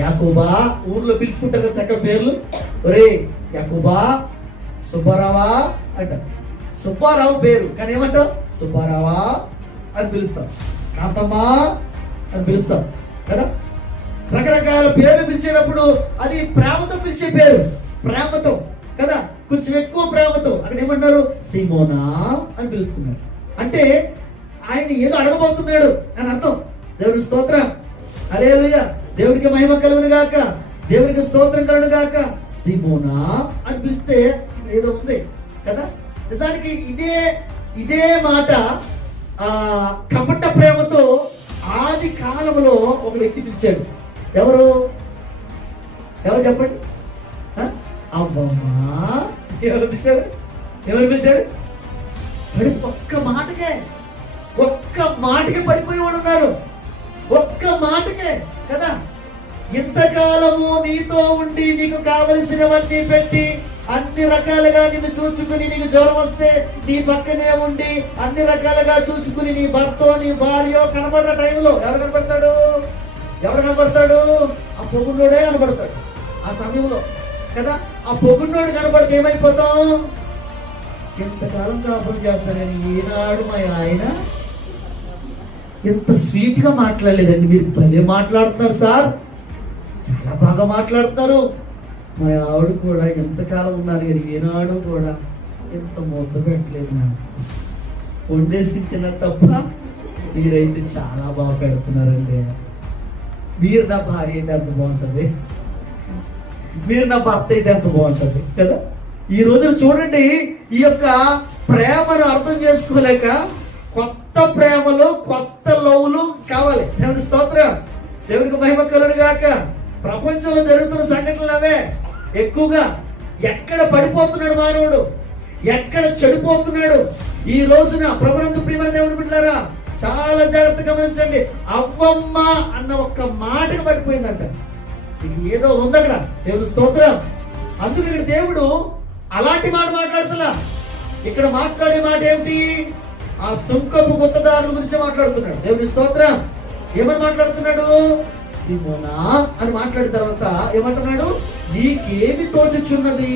యాకోబా, ఊర్లో పిలుచుకుంటారు కదా చక్కటి పేర్లు. ఒరే యాకోబా, సుబ్బారావా అంటారు. సుబ్బారావు పేరు కానీ ఏమంటావు? సుబ్బారావా అని పిలుస్తాం. కాంతమ్మా అని పిలుస్తాం కదా. రకరకాల పేర్లు పిలిచేటప్పుడు అది ప్రేమతో పిలిచే పేరు, ప్రేమతో కదా, కొంచెం ఎక్కువ ప్రేమతో. అక్కడ ఏమంటారు? సిమోనా అని పిలుస్తున్నారు. అంటే ఆయన ఏదో అడగబోతున్నాడు అని అర్థం. దేవునికి స్తోత్రం, హల్లెలూయా. దేవునికి మహిమ కలుగును గాక, దేవునికి స్తోత్రం కలుగును గాక. సిమోనా అని పిలిస్తే ఏదో ఉంది కదా. నిజానికి ఇదే మాట కపట ప్రేమతో ఆది కాలంలో ఒక వ్యక్తి పిలిచాడు. ఎవరు చెప్పండి? అవ్వమ్మా. ఎవరు పిలిచాడు? ఒక్క మాటకే పడిపోయి వాడు ఉన్నారు. ఒక్క మాటకే కదా. ఎంతకాలము నీతో ఉండి నీకు కావలసినవన్నీ పెట్టి అన్ని రకాలుగా నిన్ను చూచుకుని, నీకు జ్వరం వస్తే నీ పక్కనే ఉండి అన్ని రకాలుగా చూచుకుని నీ భర్తో నీ భార్యో కనబడిన టైంలో ఎవరు కనబడతాడు? ఆ పొగున్నోడే కనబడతాడు ఆ సమయంలో కదా. ఆ పొగున్నోడు కనబడితే ఏమైపోతాం? ఎంతకాలం కాపురం చేస్తారని ఈనాడు మా ఆయన ఎంత స్వీట్ గా మాట్లాడలేదండి. మీరు భలే మాట్లాడుతున్నారు సార్, చాలా బాగా మాట్లాడుతున్నారు. మా ఆవిడ కూడా ఎంతకాలం ఉన్నారు కానీ ఏనాడు కూడా ఎంత ముద్ద పెట్టలేదు. నాకు వండేసి తిన్న తప్ప మీరైతే చాలా బాగా పెడుతున్నారండి. మీరు నా భార్య అయితే ఎంత బాగుంటుంది, మీరు నా భర్త అయితే ఎంత బాగుంటుంది కదా. ఈ రోజు చూడండి, ఈ యొక్క ప్రేమను అర్థం చేసుకోలేక కొత్త ప్రేమలు, కొత్త లవ్లు కావాలి. దేవుని స్తోత్రం, దేవునికి మహిమ కలుగును గాక. ప్రపంచంలో జరుగుతున్న సంఘటనలు అవే ఎక్కువగా. ఎక్కడ పడిపోతున్నాడు మానవుడు, ఎక్కడ చెడిపోతున్నాడు. ఈ రోజున ప్రభునందు ప్రియమైన దేవుని బిడ్డలారా, చాలా జాగ్రత్తగా గమనించండి. అవ్వమ్మ అన్న ఒక్క మాటకు పడిపోయిందంట. ఏదో ఉంది అక్కడ. దేవుని స్తోత్రం. అందుకు ఇక్కడ దేవుడు అలాంటి మాట మాట్లాడుతున్నా. ఇక్కడ మాట్లాడే మాట ఏమిటి? ఆ సుంకపు గుత్తదారుల గురించి మాట్లాడుతున్నాడు. దేవుని స్తోత్రం. ఏమని మాట్లాడుతున్నాడు? సిమోనా అని మాట్లాడిన తర్వాత ఏమంటున్నాడు? నీకేమి తోచుచున్నది?